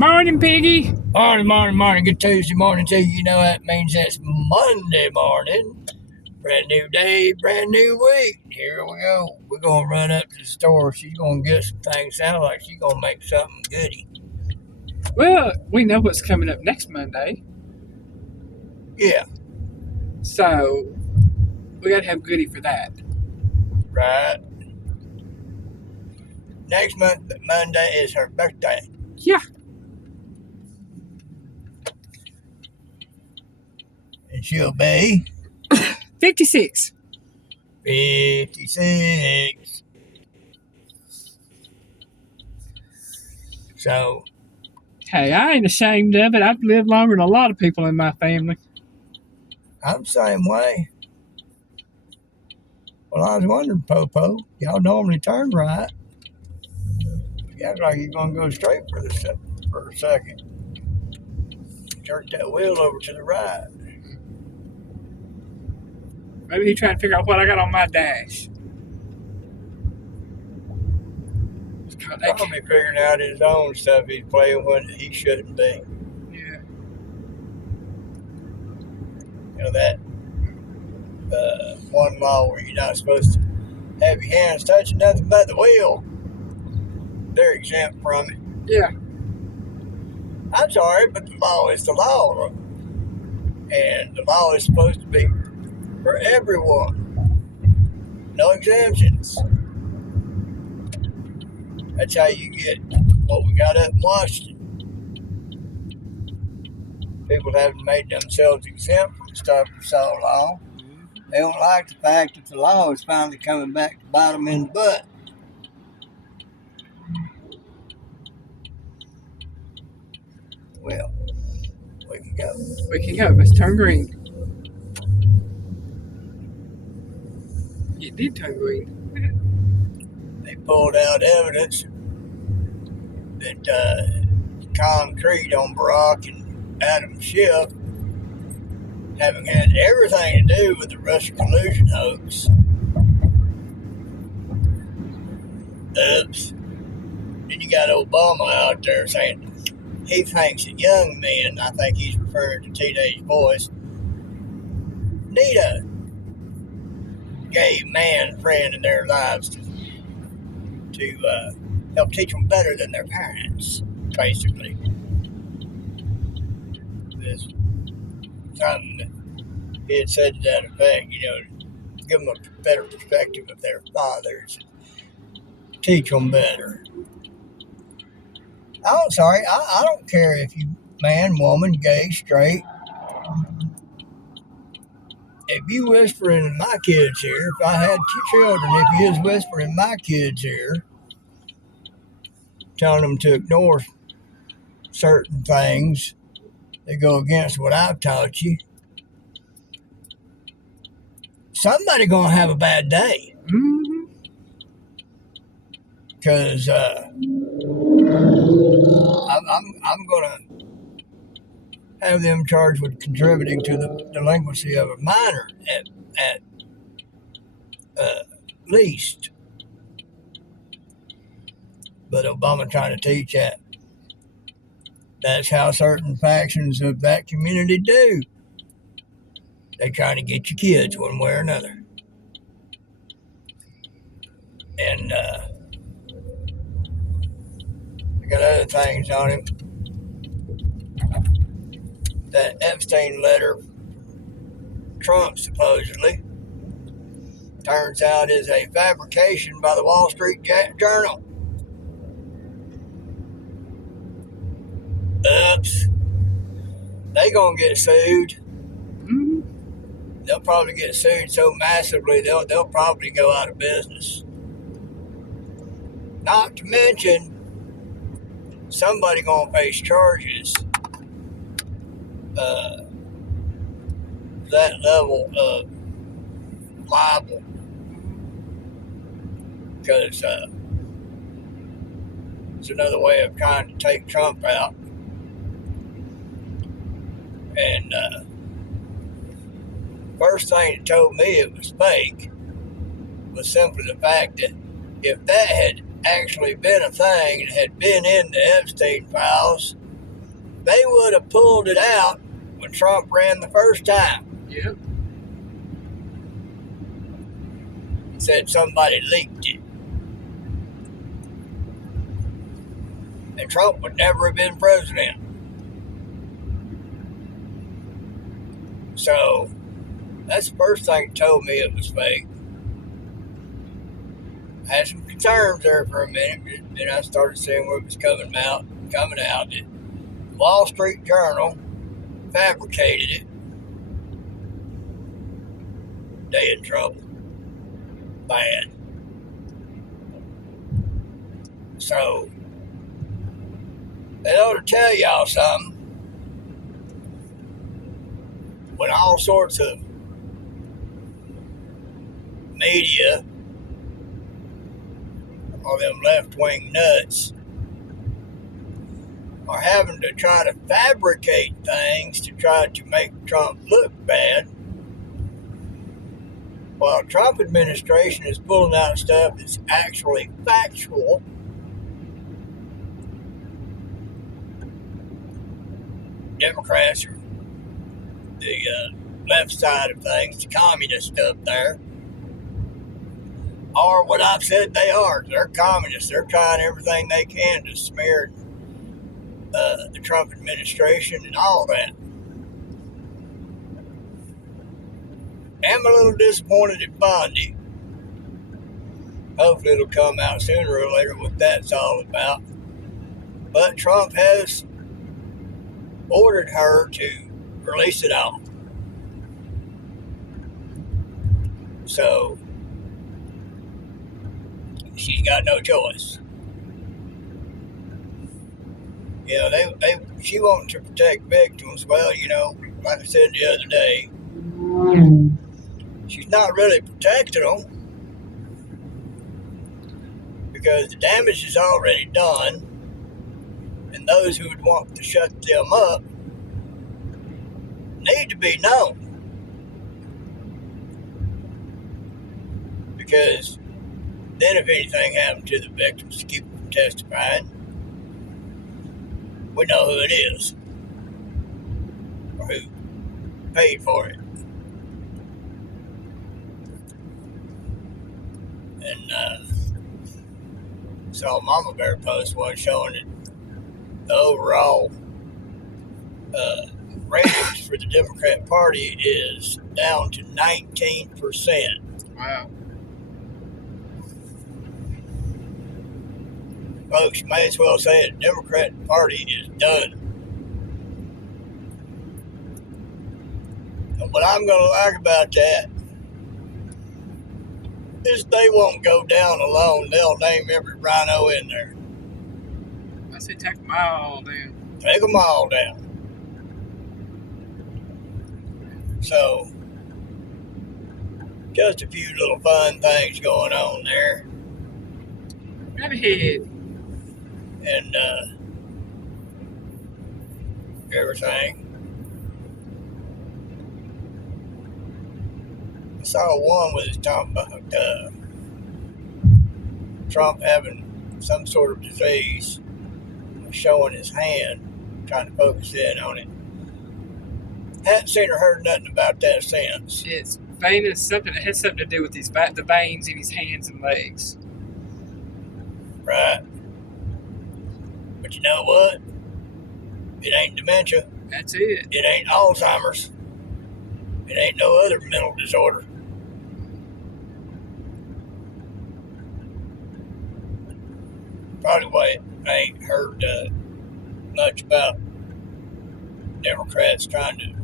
Morning, Piggy. Morning. Good Tuesday morning to you. You know that means it's Monday morning. Brand new day, brand new week. Here we go. We're going to run up to the store. She's going to get some things. Sounds like she's going to make something goody. Well, we know what's coming up next Monday, Yeah, so we got to have goodie for that. right. Next month, Monday, is her birthday. Yeah. And she'll be 56. 56. So, Hey, I ain't ashamed of it. I've lived longer than a lot of people in my family. I'm the same way. Well, I was wondering, Popo, y'all normally turn right. You act like you're going to go straight for a second. Jerk that wheel over to the right. Maybe he's trying to figure out what I got on my dash. Probably figuring out his own stuff he's playing when he shouldn't be. Yeah. You know that one law where you're not supposed to have your hands touching nothing but the wheel. They're exempt from it. Yeah. I'm sorry, but the law is the law. And the law is supposed to be for everyone. No exemptions. That's how you get what we got up in Washington. People haven't made themselves exempt from stuff for so long. They don't like the fact that the law is finally coming back to bite them in the butt. Well, we can go. Let's turn green. It did turn green. They pulled out evidence that concrete on Barack and Adam Schiff having had everything to do with the Russia collusion hoax. Oops. Then you got Obama out there saying he thinks that young men, I think he's referring to teenage boys, need a gay man friend in their lives to help teach them better than their parents, basically. This something that he had said to that effect, give them a better perspective of their fathers, teach them better. I don't care if you man, woman, gay, straight. If you whispering in my kids' ear, if I had children, if you was whispering in my kids' ear, telling them to ignore certain things that go against what I've taught you, somebody gonna have a bad day. Mm-hmm. Because I'm gonna have them charged with contributing to the delinquency of a minor at least. But Obama trying to teach that. That's how certain factions of that community do. They trying to get your kids one way or another. And I got other things on him. That Epstein letter, Trump supposedly, turns out is a fabrication by the Wall Street Journal. Oops. They gonna get sued. Mm-hmm. They'll probably get sued so massively they'll probably go out of business. Not to mention, somebody gonna face charges. That level of libel, because it's another way of trying to take Trump out. And first thing that told me it was fake was simply the fact that if that had actually been a thing and had been in the Epstein files, they would have pulled it out when Trump ran the first time. Yep. Said somebody leaked it. And Trump would never have been president. So, that's the first thing that told me it was fake. I had some concerns there for a minute, but then I started seeing what was coming out. The Wall Street Journal fabricated it. They in trouble. Bad. So, they ought to tell y'all something. When all sorts of media, all them left-wing nuts, are having to try to fabricate things to try to make Trump look bad, while Trump administration is pulling out stuff that's actually factual, Democrats are the left side of things, the communist stuff there, are what I've said they are. They're communists. They're trying everything they can to smear the Trump administration and all that. I'm a little disappointed at Bondi. Hopefully it'll come out sooner or later what that's all about. But Trump has ordered her to release it all. So she's got no choice. You know, she wanted to protect victims. Well, you know, like I said the other day, she's not really protecting them because the damage is already done, and those who would want to shut them up need to be known. Because then if anything happened to the victims, to keep them from testifying, we know who it is or who paid for it. And saw Mama Bear post one showing that the overall ratings for the Democrat Party is down to 19%. Wow. Folks, you may as well say the Democrat Party is done. And what I'm going to like about that is they won't go down alone. They'll name every rhino in there. I say take them all down. Take them all down. So, just a few little fun things going on there. Right ahead. And everything. I saw one where it's talking about Trump having some sort of disease, showing his hand, trying to focus in on it. Hadn't seen or heard nothing about that since. It's venous, something that has something to do with the veins in his hands and legs. Right. But you know what? It ain't dementia. That's it. It ain't Alzheimer's. It ain't no other mental disorder. Probably why I ain't heard much about Democrats trying to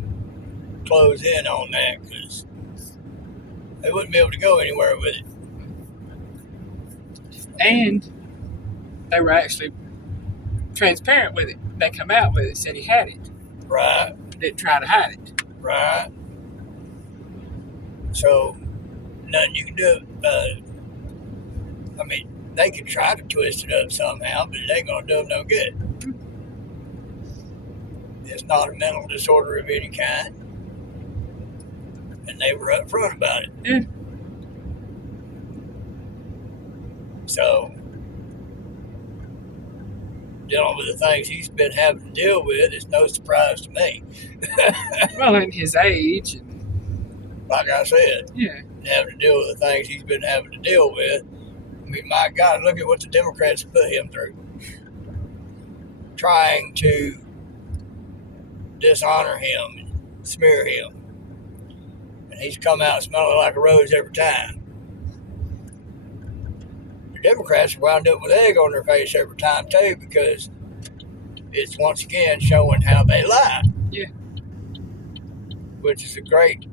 close in on that, because they wouldn't be able to go anywhere with it. And they were actually transparent with it. They come out with it, said he had it. Right. Didn't try to hide it. Right. So, nothing you can do. I mean, they could try to twist it up somehow, but it ain't going to do them no good. It's not a mental disorder of any kind. And they were upfront about it. Yeah. So, dealing with the things he's been having to deal with is no surprise to me. Well, in his age, and Like I said, yeah, having to deal with the things he's been having to deal with. I mean, my God, look at what the Democrats have put him through. Trying to dishonor him and smear him. And he's come out smelling like a rose every time. The Democrats are wound up with egg on their face every time, too, because it's once again showing how they lie. Yeah. Which is a great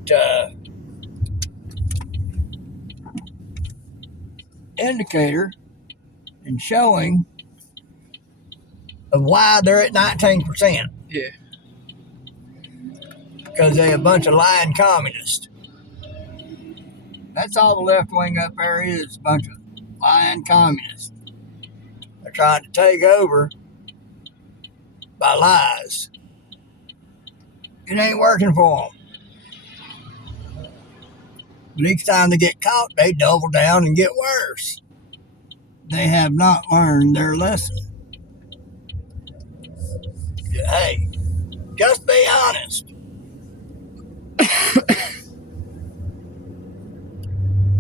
indicator and showing of why they're at 19%. Yeah. Because they're a bunch of lying communists. That's all the left wing up there is, a bunch of lying communists. They're trying to take over by lies. It ain't working for them. But each time they get caught, they double down and get worse. They have not learned their lesson. Hey, just be honest.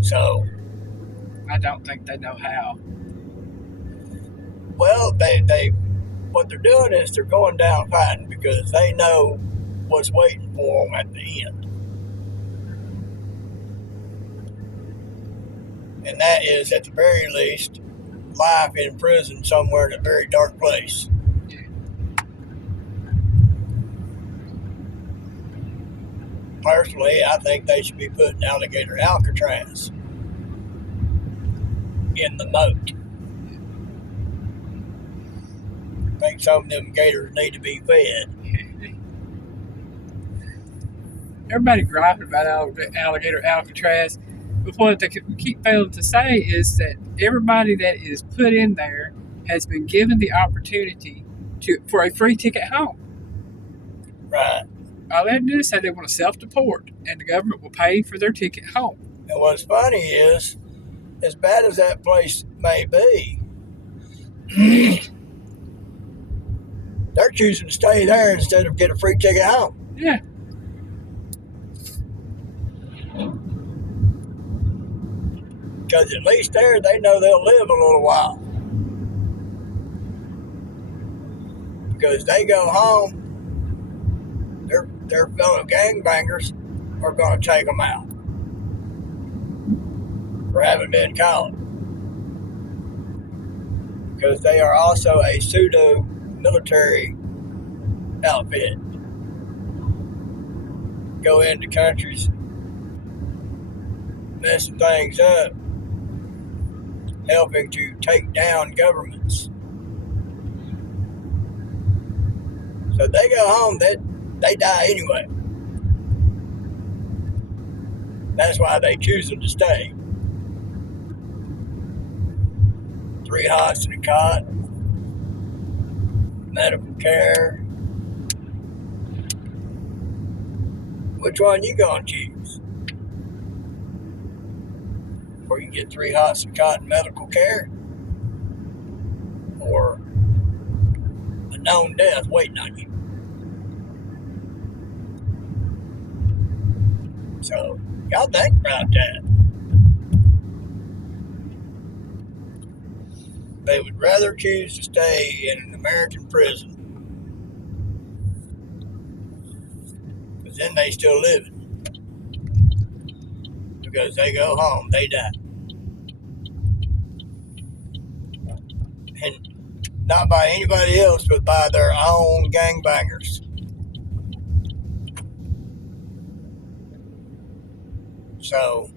So, I don't think they know how. well, they what they're doing is they're going down fighting because they know what's waiting for them at the end. And that is, at the very least, life in prison somewhere in a very dark place. Yeah. Personally, I think they should be put in alligator Alcatraz in the moat. I think some of them gators need to be fed. Everybody griping about alligator Alcatraz, but what they keep failing to say is that everybody that is put in there has been given the opportunity for a free ticket home. Right. All they have to do is say they want to self-deport, and the government will pay for their ticket home. And what's funny is, as bad as that place may be, they're choosing to stay there instead of get a free ticket home. Yeah. Because at least there, they know they'll live a little while. Because they go home, their fellow gangbangers are going to take them out for having been caught. Because they are also a pseudo-military outfit. Go into countries, messing things up, helping to take down governments. So they go home, they die anyway. That's why they choose them to stay. 3 hots in a cot, medical care. Which one you gonna choose? Or you get 3 hots in a cot and medical care? Or a known death waiting on you? So, y'all think about that. They would rather choose to stay in an American prison because then they still living. Because they go home, they die. And not by anybody else, but by their own gangbangers. So,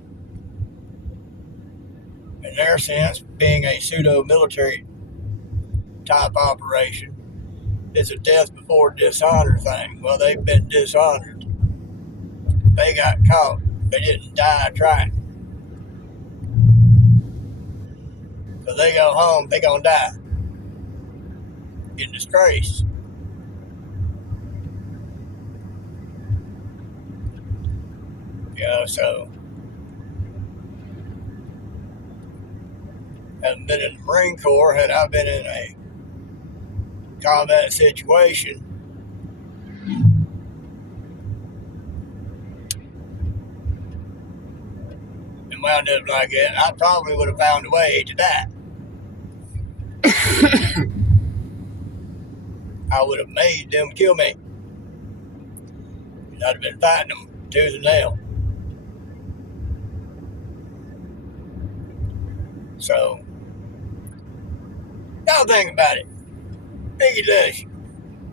in their sense, being a pseudo-military type operation, it's a death before dishonor thing. Well, they've been dishonored. They got caught. They didn't die trying. So they go home, they gonna die in disgrace. So hadn't been in the Marine Corps, had I been in a combat situation. And wound up like that, I probably would have found a way to die. I would have made them kill me. I'd have been fighting them tooth and nail. So, y'all think about it. Think it does.